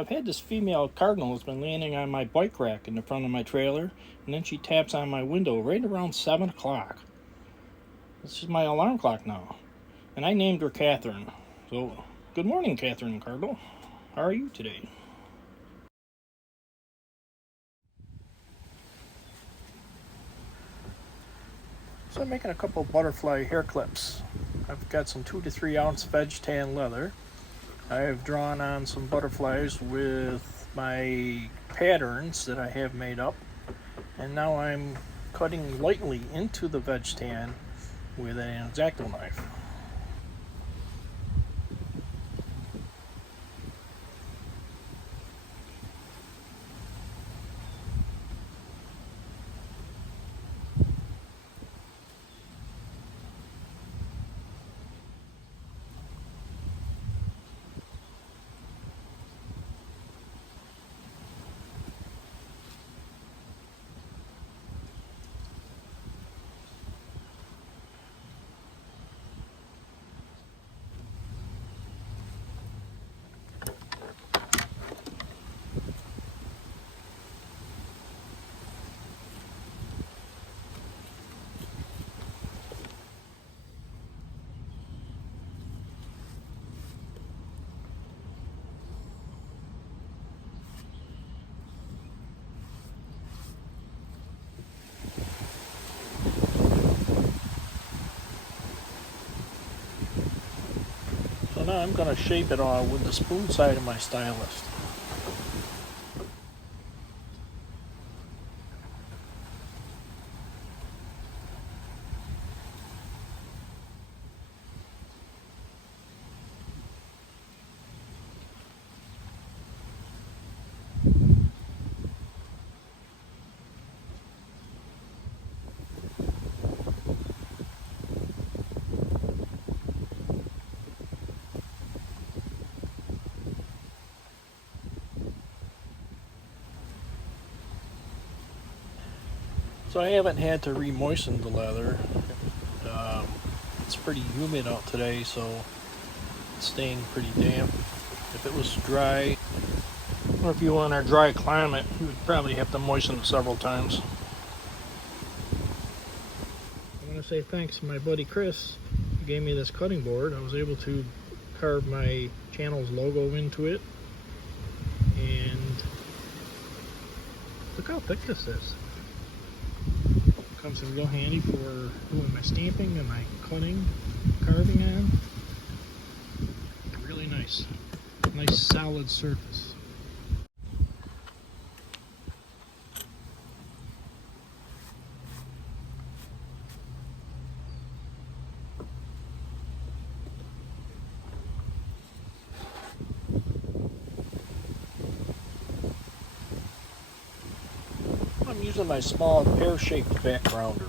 So I've had this female Cardinal that's been landing on my bike rack in the front of my trailer, and then she taps on my window right around 7 o'clock. This is my alarm clock now. And I named her Catherine. So, good morning, Catherine Cardinal. How are you today? So I'm making a couple butterfly hair clips. I've got some 2 to 3 ounce veg tan leather. I have drawn on some butterflies with my patterns that I have made up. And now I'm cutting lightly into the veg tan with an X-Acto knife. So now I'm going to shape it all with the spoon side of my stylus. So I haven't had to re-moisten the leather. It's pretty humid out today, so it's staying pretty damp. If it was dry, or if you were in a dry climate, you would probably have to moisten it several times. I want to say thanks to my buddy Chris, who gave me this cutting board. I was able to carve my channel's logo into it, and look how thick this is. Comes in real handy for doing my stamping and my cutting, carving on. Really nice solid surface. I'm using my small pear-shaped backgrounder.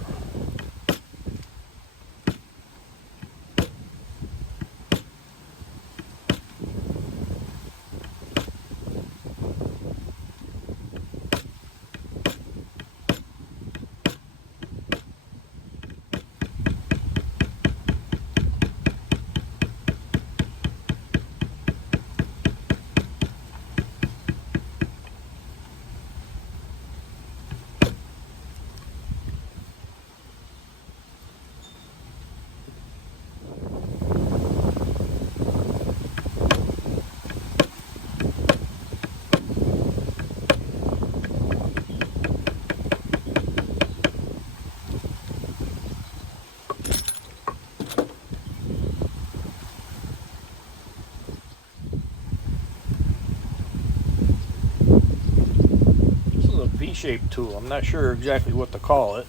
V-shaped tool. I'm not sure exactly what to call it.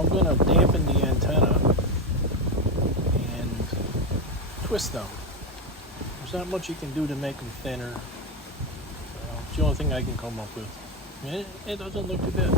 I'm going to dampen the antenna and twist them. There's not much you can do to make them thinner. It's the only thing I can come up with. It doesn't look too bad.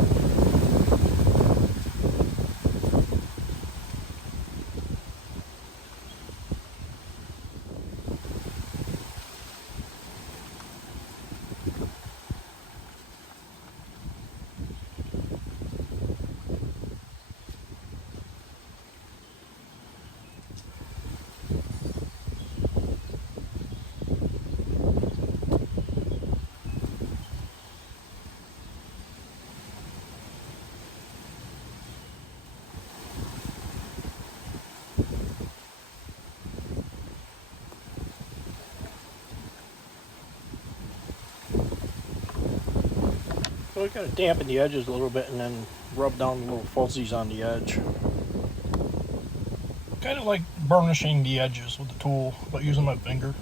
So I gotta dampen the edges a little bit and then rub down the little fuzzies on the edge. Kind of like burnishing the edges with the tool, but using my finger.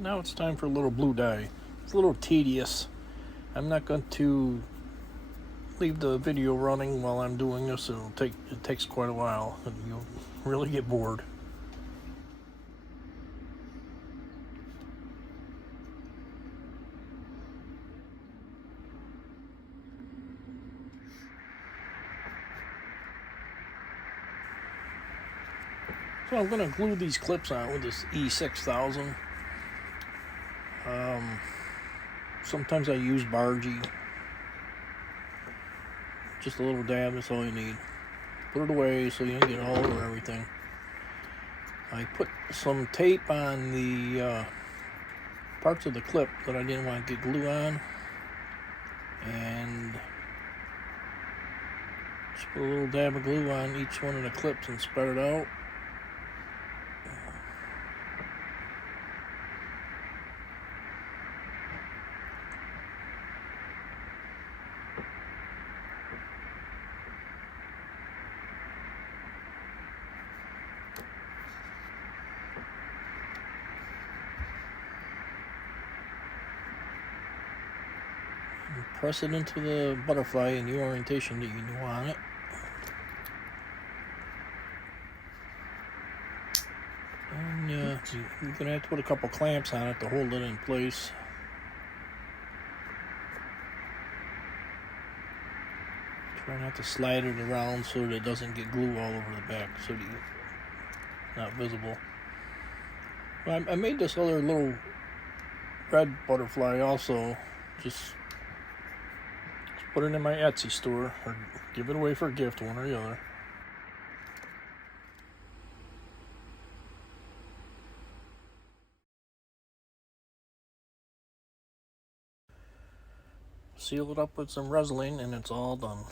Now it's time for a little blue dye. It's a little tedious. I'm not going to leave the video running while I'm doing this. It takes quite a while and you'll really get bored. So I'm going to glue these clips on with this E6000. Sometimes I use Bargee. Just a little dab, that's all you need. Put it away so you don't get all over everything. I put some tape on the parts of the clip that I didn't want to get glue on. And just put a little dab of glue on each one of the clips and spread it out. Press it into the butterfly in the orientation that you want it. And you're going to have to put a couple clamps on it to hold it in place. Try not to slide it around so that it doesn't get glue all over the back, so that it's not visible. Well, I made this other little red butterfly also. Just put it in my Etsy store or give it away for a gift, one or the other. Seal it up with some Resin and it's all done.